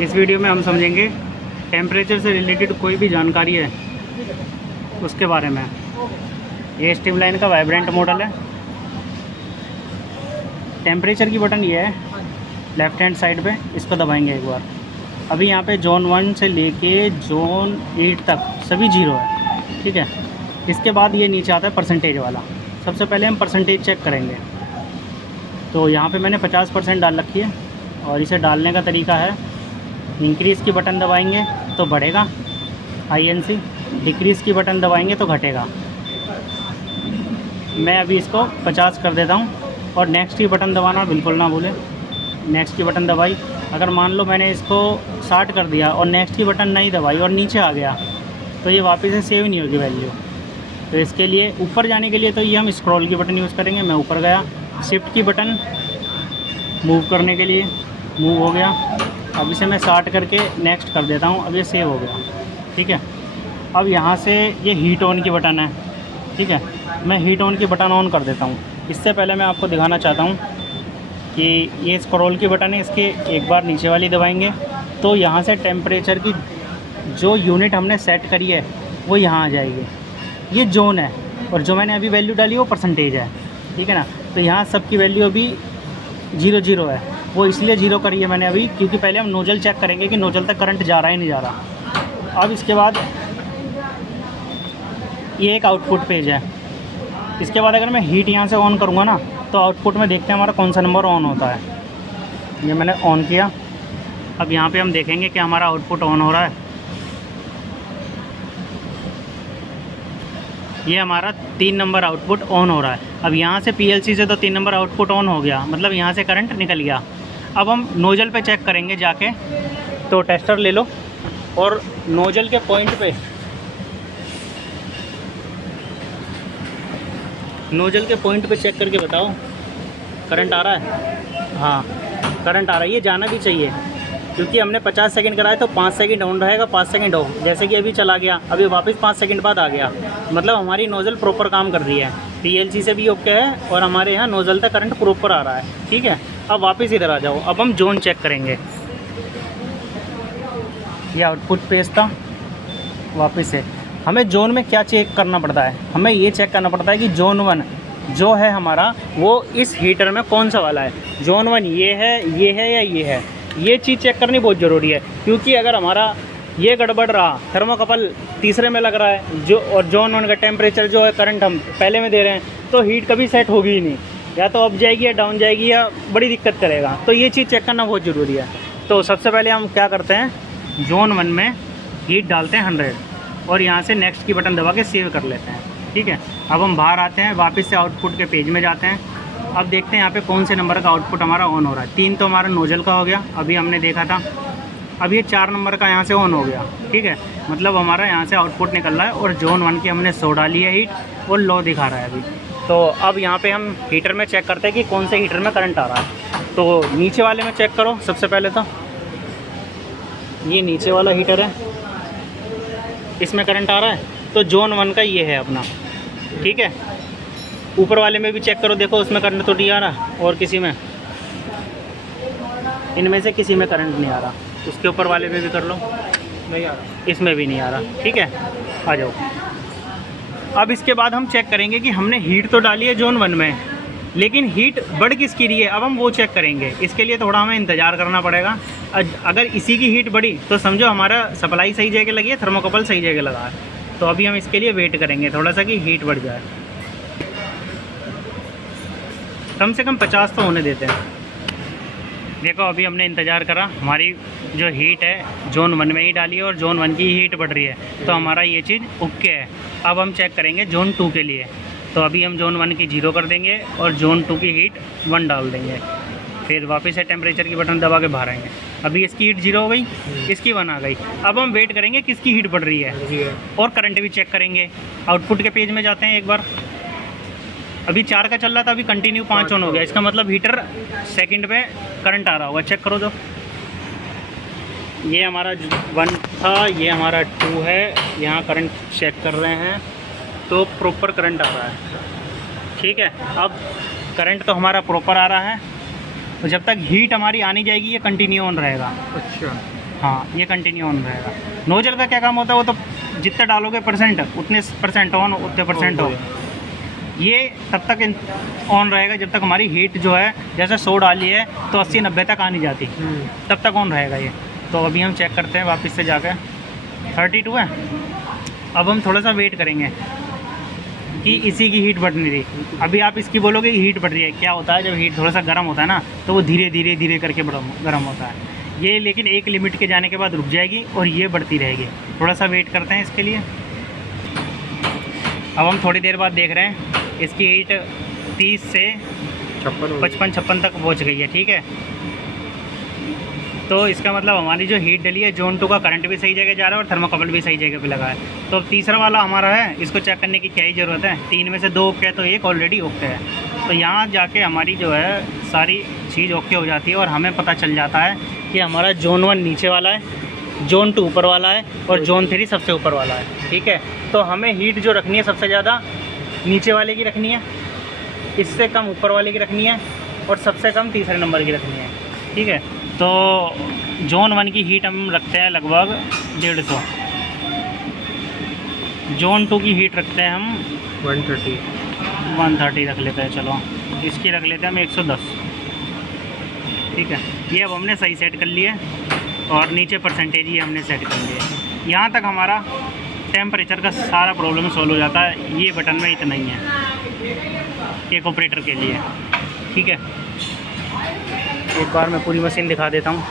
इस वीडियो में हम समझेंगे टेम्परेचर से रिलेटेड कोई भी जानकारी है उसके बारे में। ये स्ट्रीमलाइन का वाइब्रेंट मॉडल है। टेम्परेचर की बटन ये है लेफ़्ट हैंड साइड पे, इसको दबाएंगे एक बार। अभी यहाँ पे जोन 1 से लेके जोन 8 तक सभी 0 है, ठीक है। इसके बाद ये नीचे आता है परसेंटेज वाला। सबसे पहले हम परसेंटेज चेक करेंगे। तो यहाँ पे मैंने 50% डाल रखी है और इसे डालने का तरीका है इंक्रीज़ की बटन दबाएंगे तो बढ़ेगा INC, डिक्रीज़ की बटन दबाएंगे तो घटेगा। मैं अभी इसको 50 कर देता हूँ और नेक्स्ट की बटन दबाना बिल्कुल ना भूलें। नेक्स्ट की बटन दबाई, अगर मान लो मैंने इसको 60 कर दिया और नेक्स्ट की बटन नहीं दबाई और नीचे आ गया तो ये वापस से सेव नहीं होगी वैल्यू। तो इसके लिए ऊपर जाने के लिए तो ये हम स्क्रॉल की बटन यूज़ करेंगे। मैं ऊपर गया, शिफ्ट की बटन मूव करने के लिए मूव हो गया। अब इसे मैं 60 करके नेक्स्ट कर देता हूँ। अब ये सेव हो गया, ठीक है। अब यहाँ से ये हीट ऑन की बटन है, ठीक है। मैं हीट ऑन की बटन ऑन कर देता हूँ। इससे पहले मैं आपको दिखाना चाहता हूँ कि ये स्क्रॉल की बटन है, इसके एक बार नीचे वाली दबाएंगे तो यहाँ से टेम्परेचर की जो यूनिट हमने सेट करी है वो यहाँ आ जाएगी। ये जोन है और जो मैंने अभी वैल्यू डाली वो परसेंटेज है, ठीक है ना। तो यहाँ सबकी वैल्यू अभी 0 है। वो इसलिए 0 करी है मैंने अभी क्योंकि पहले हम नोजल चेक करेंगे कि नोजल तक करंट जा रहा है नहीं जा रहा। अब इसके बाद ये एक आउटपुट पेज है। इसके बाद अगर मैं हीट यहाँ से ऑन करूँगा ना तो आउटपुट में देखते हैं हमारा कौन सा नंबर ऑन होता है। ये मैंने ऑन किया। अब यहाँ पे हम देखेंगे कि हमारा आउटपुट ऑन हो रहा है। ये हमारा 3 नंबर आउटपुट ऑन हो रहा है। अब यहाँ से PLC से तो 3 नंबर आउटपुट ऑन हो गया, मतलब यहाँ से करंट निकल गया। अब हम नोजल पे चेक करेंगे जाके। तो टेस्टर ले लो और नोजल के पॉइंट पे, नोजल के पॉइंट पे चेक करके बताओ करंट आ रहा है। हाँ, करंट आ रहा है। ये जाना भी चाहिए क्योंकि हमने 50 सेकंड कराया तो 5 सेकंड ऑन रहेगा, 5 सेकंड ऑफ। जैसे कि अभी चला गया, अभी वापस 5 सेकंड बाद आ गया, मतलब हमारी नोज़ल प्रॉपर काम कर रही है। PLC से भी ओके है और हमारे यहाँ नोज़ल तक करंट प्रॉपर आ रहा है, ठीक है। अब वापस इधर आ जाओ। अब हम जोन चेक करेंगे। ये आउटपुट पेज था। वापस से हमें जोन में क्या चेक करना पड़ता है, हमें ये चेक करना पड़ता है कि जोन 1 जो है हमारा वो इस हीटर में कौन सा वाला है। जोन 1 ये है या ये है। ये चीज़ चेक करनी बहुत ज़रूरी है क्योंकि अगर हमारा ये गड़बड़ रहा, थर्मोकपल तीसरे में लग रहा है जो, और जोन 1 का टेम्परेचर जो है करंट हम पहले में दे रहे हैं, तो हीट कभी सेट होगी ही नहीं, या तो अप जाएगी या डाउन जाएगी या बड़ी दिक्कत करेगा। तो ये चीज़ चेक करना बहुत ज़रूरी है। तो सबसे पहले हम क्या करते हैं, जोन 1 में हीट डालते हैं 100 और यहाँ से नेक्स्ट की बटन दबा के सेव कर लेते हैं, ठीक है। अब हम बाहर आते हैं, वापस से आउटपुट के पेज में जाते हैं। अब देखते हैं यहाँ पे कौन से नंबर का आउटपुट हमारा ऑन हो रहा है। 3 तो हमारा नोजल का हो गया, अभी हमने देखा था। अब ये 4 नंबर का यहाँ से ऑन हो गया, ठीक है। मतलब हमारा यहाँ से आउटपुट निकल रहा है और जोन 1 की हमने 100 डाली है हीट और लो दिखा रहा है अभी। तो अब यहाँ पे हम हीटर में चेक करते हैं कि कौन से हीटर में करंट आ रहा है। तो नीचे वाले में चेक करो सबसे पहले। तो ये नीचे वाला हीटर है, इसमें करंट आ रहा है, तो जोन 1 का ये है अपना, ठीक है। ऊपर वाले में भी चेक करो, देखो उसमें करंट तो नहीं आ रहा और किसी में, इनमें से किसी में करंट नहीं आ रहा। उसके ऊपर वाले में भी कर लो, नहीं आ रहा, इसमें भी नहीं आ रहा, ठीक है। आ जाओ। अब इसके बाद हम चेक करेंगे कि हमने हीट तो डाली है जोन 1 में, लेकिन हीट बढ़ किसकी रही है, अब हम वो चेक करेंगे। इसके लिए थोड़ा हमें इंतज़ार करना पड़ेगा। अगर इसी की हीट बढ़ी तो समझो हमारा सप्लाई सही जगह लगी है, थर्मोकपल सही जगह लगा है। तो अभी हम इसके लिए वेट करेंगे थोड़ा सा कि हीट बढ़ जाए। कम से कम 50 तो होने देते हैं। देखो अभी हमने इंतज़ार करा, हमारी जो हीट है जोन 1 में ही डाली है और जोन 1 की हीट बढ़ रही है, तो हमारा ये चीज़ ओके है। अब हम चेक करेंगे जोन 2 के लिए। तो अभी हम जोन 1 की 0 कर देंगे और जोन 2 की हीट 1 डाल देंगे। फिर वापस से टेम्परेचर की बटन दबा के बाहर आएंगे। अभी इसकी हीट 0 हो गई, इसकी 1 आ गई। अब हम वेट करेंगे किसकी हीट बढ़ रही है और करंट भी चेक करेंगे। आउटपुट के पेज में जाते हैं एक बार। अभी 4 का चल रहा था, अभी कंटिन्यू 5 ऑन हो गया, इसका मतलब हीटर सेकंड पे करंट आ रहा होगा। चेक करो। जो ये हमारा 1 था, ये हमारा 2 है। यहाँ करंट चेक कर रहे हैं तो प्रॉपर करंट आ रहा है, ठीक है। अब करंट तो हमारा प्रॉपर आ रहा है, तो जब तक हीट हमारी आनी जाएगी ये कंटिन्यू ऑन रहेगा। अच्छा, हाँ, ये कंटिन्यू ऑन रहेगा। नोजल का क्या काम होता है, वो तो जितना डालोगे परसेंट उतने परसेंट ऑन, उतने परसेंट ऑफ। ये तब तक ऑन रहेगा जब तक हमारी हीट जो है, जैसे 100 डाली है तो 80-90 तक आ नहीं जाती, तब तक ऑन रहेगा ये। तो अभी हम चेक करते हैं वापस से जाकर, 32 है। अब हम थोड़ा सा वेट करेंगे कि इसी की हीट बढ़ नहीं रही। अभी आप इसकी बोलोगे कि हीट बढ़ रही है, क्या होता है जब हीट थोड़ा सा गर्म होता है ना, तो वो धीरे धीरे धीरे करके गर्म होता है ये, लेकिन एक लिमिट के जाने के बाद रुक जाएगी और ये बढ़ती रहेगी। थोड़ा सा वेट करते हैं इसके लिए। अब हम थोड़ी देर बाद देख रहे हैं इसकी हीट 30 से 55-56 तक पहुंच गई है, ठीक है। तो इसका मतलब हमारी जो हीट डली है, जोन 2 का करंट भी सही जगह जा रहा है और थर्मोकपल भी सही जगह पे लगा है। तो अब तीसरा वाला हमारा है, इसको चेक करने की क्या ही ज़रूरत है। 3 में से 2 ओके है तो एक ऑलरेडी ओके है। तो यहाँ जाके हमारी जो है सारी चीज़ ओके हो जाती है और हमें पता चल जाता है कि हमारा जोन 1 नीचे वाला है, जोन 2 ऊपर वाला है और जोन 3 सबसे ऊपर वाला है, ठीक है। तो हमें हीट जो रखनी है सबसे ज़्यादा नीचे वाले की रखनी है, इससे कम ऊपर वाले की रखनी है और सबसे कम तीसरे नंबर की रखनी है, ठीक है। तो जोन 1 की हीट हम रखते हैं लगभग 150, जोन 2 की हीट रखते हैं हम 130 रख लेते हैं। चलो इसकी रख लेते हैं हम 110, ठीक है। ये अब हमने सही सेट कर लिया और नीचे परसेंटेज ही हमने सेट कर लिया। यहाँ तक हमारा टेम्परेचर का सारा प्रॉब्लम सॉल्व हो जाता है। ये बटन में इतना ही है एक ऑपरेटर के लिए, ठीक है। एक बार मैं पूरी मशीन दिखा देता हूँ।